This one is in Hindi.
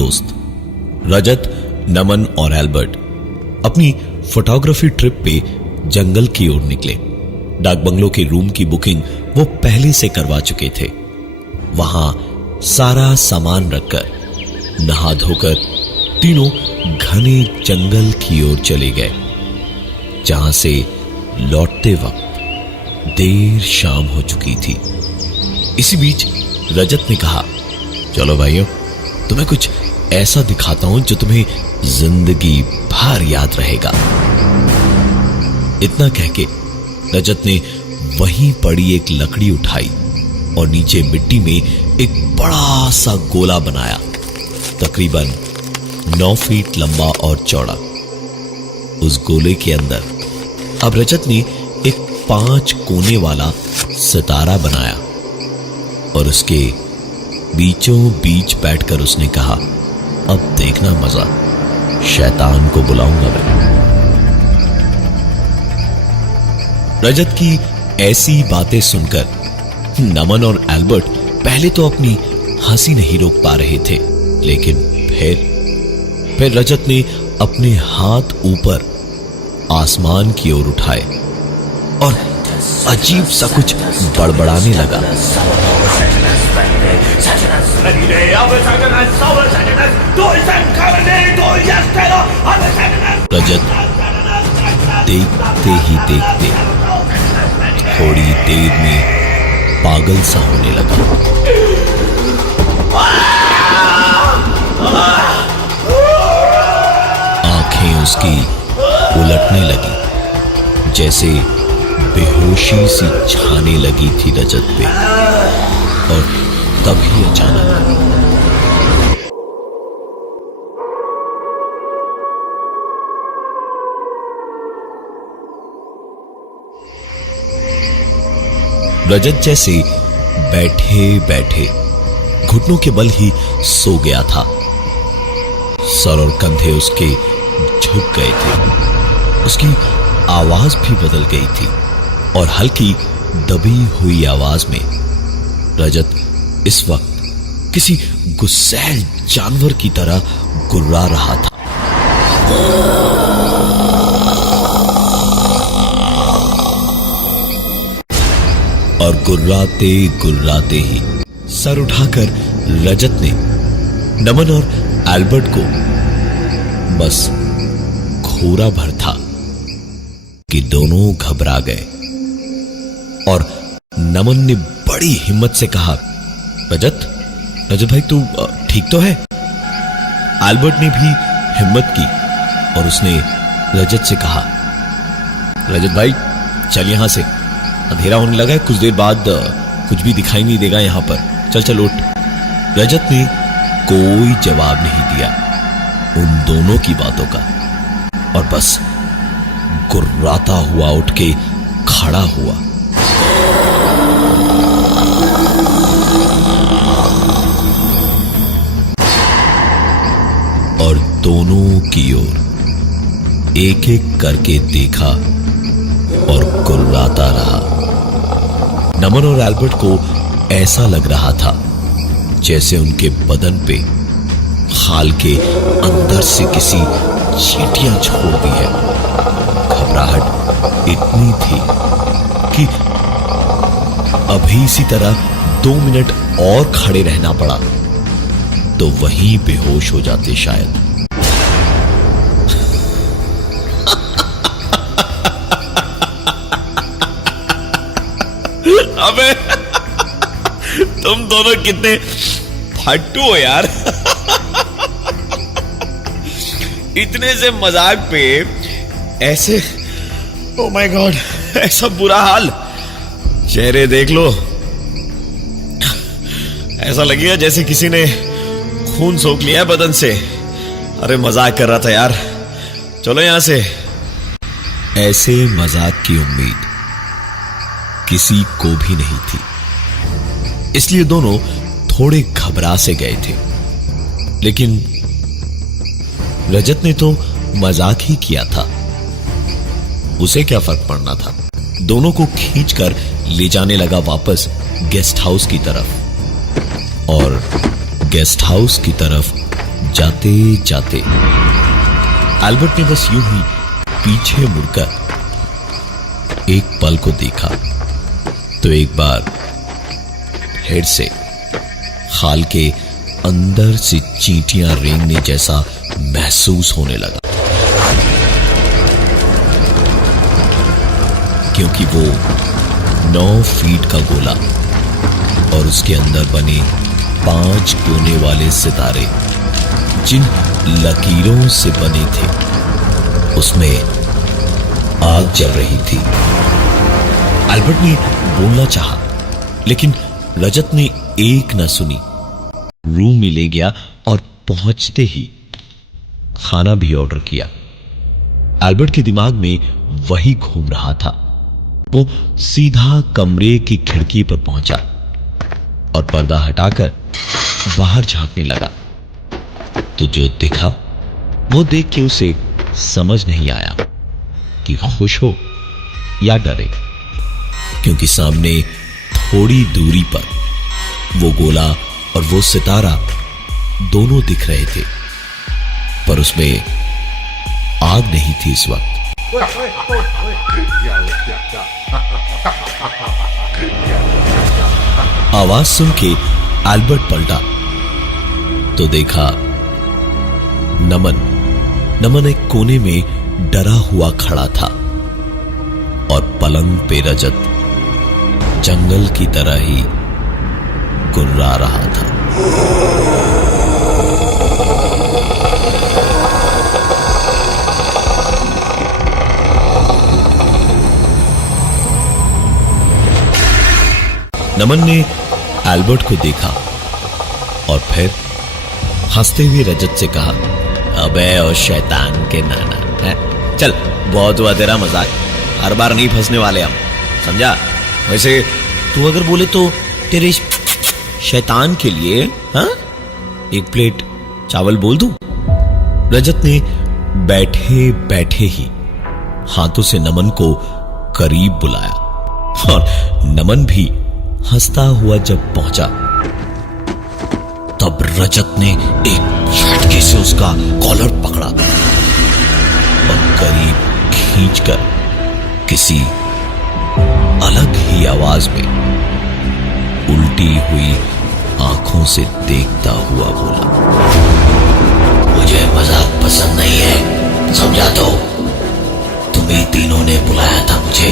दोस्त रजत, नमन और एल्बर्ट अपनी फोटोग्राफी ट्रिप पे जंगल की ओर निकले। डाक बंगलो के रूम की बुकिंग वो पहले से करवा चुके थे। वहां सारा सामान रखकर नहा धोकर तीनों घने जंगल की ओर चले गए, जहां से लौटते वक्त देर शाम हो चुकी थी। इसी बीच रजत ने कहा, चलो भाइयों, तुम्हें कुछ ऐसा दिखाता हूं जो तुम्हें जिंदगी भर याद रहेगा। इतना कहके रजत ने वहीं पड़ी एक लकड़ी उठाई और नीचे मिट्टी में एक बड़ा सा गोला बनाया, तकरीबन 9 फीट लंबा और चौड़ा। उस गोले के अंदर अब रजत ने एक 5 कोने वाला सितारा बनाया और उसके बीचों बीच बैठकर उसने कहा, अब देखना मजा, शैतान को बुलाऊंगा मैं। रजत की ऐसी बातें सुनकर नमन और एल्बर्ट पहले तो अपनी हंसी नहीं रोक पा रहे थे, लेकिन फिर रजत ने अपने हाथ ऊपर आसमान की ओर उठाए और अजीब सा कुछ बड़बड़ाने लगा। रजत देखते ही देखते थोड़ी देर में पागल सा होने लगा। आंखें उसकी उलटने लगी, जैसे बेहोशी सी छाने लगी थी रजत पे। और तभी अचानक रजत जैसे बैठे बैठे घुटनों के बल ही सो गया था। सर और कंधे उसके झुक गए थे। उसकी आवाज भी बदल गई थी और हल्की दबी हुई आवाज में रजत इस वक्त किसी गुस्सैल जानवर की तरह गुर्रा रहा था। और गुर्राते गुर्राते ही सर उठाकर रजत ने नमन और एल्बर्ट को बस घूरा भर था कि दोनों घबरा गए। और नमन ने बड़ी हिम्मत से कहा, रजत भाई तू ठीक तो है? एल्बर्ट ने भी हिम्मत की और उसने रजत से कहा, रजत भाई चल यहां से, अंधेरा होने लगा है, कुछ देर बाद कुछ भी दिखाई नहीं देगा यहां पर, चल चल उठ। रजत ने कोई जवाब नहीं दिया उन दोनों की बातों का और बस गुर्राता हुआ उठ के खड़ा हुआ। और दोनों की ओर एक एक करके देखा और गुर्राता रहा। नमन और एल्बर्ट को ऐसा लग रहा था जैसे उनके बदन पे खाल के अंदर से किसी चींटियां छोड़ दी है। घबराहट इतनी थी कि अभी इसी तरह 2 मिनट और खड़े रहना पड़ा तो वहीं बेहोश हो जाते शायद। अबे तुम दोनों कितने फट्टू हो यार। इतने से मजाक पे ऐसे, ओ माय गॉड, ऐसा बुरा हाल। चेहरे देख लो, ऐसा लगेगा जैसे किसी ने खून सोख लिया बदन से। अरे मजाक कर रहा था यार, चलो यहां से। ऐसे मजाक की उम्मीद किसी को भी नहीं थी, इसलिए दोनों थोड़े घबरा से गए थे। लेकिन रजत ने तो मजाक ही किया था, उसे क्या फर्क पड़ना था। दोनों को खींचकर ले जाने लगा वापस गेस्ट हाउस की तरफ। और गेस्ट हाउस की तरफ जाते जाते एल्बर्ट ने बस यूं ही पीछे मुड़कर एक पल को देखा तो एक बार फिर से खाल के अंदर से चींटियां रेंगने जैसा महसूस होने लगा, क्योंकि वो 9 फीट का गोला और उसके अंदर बने 5 कोने वाले सितारे जिन लकीरों से बने थे, उसमें आग जल रही थी। एल्बर्ट ने बोलना चाहा, लेकिन रजत ने एक न सुनी। रूम में ले गया और पहुंचते ही खाना भी ऑर्डर किया। एल्बर्ट के दिमाग में वही घूम रहा था। वो सीधा कमरे की खिड़की पर पहुंचा और पर्दा हटाकर बाहर झांकने लगा, तो जो दिखा वो देख के उसे समझ नहीं आया कि खुश हो या डरे, क्योंकि सामने थोड़ी दूरी पर वो गोला और वो सितारा दोनों दिख रहे थे, पर उसमें आग नहीं थी इस वक्त। आवाज सुन के एल्बर्ट पलटा तो देखा नमन एक कोने में डरा हुआ खड़ा था और पलंग पे रजत जंगल की तरह ही गुर्रा रहा था। नमन ने एल्बर्ट को देखा और फिर हंसते हुए रजत से कहा, अबे ओ शैतान के नाना है? चल बहुत हुआ तेरा मजाक, हर बार नहीं फंसने वाले हम, समझा? वैसे तू अगर बोले तो तेरे शैतान के लिए हाँ 1 प्लेट चावल बोल दूं? रजत ने बैठे बैठे ही हाथों से नमन को करीब बुलाया और नमन भी हंसता हुआ जब पहुंचा तब रजत ने एक झटके से उसका कॉलर पकड़ा और करीब खींचकर किसी अलग ही आवाज में उल्टी हुई आंखों से देखता हुआ बोला, मुझे मजाक पसंद नहीं है, समझा? तो तुम्ही तीनों ने बुलाया था मुझे,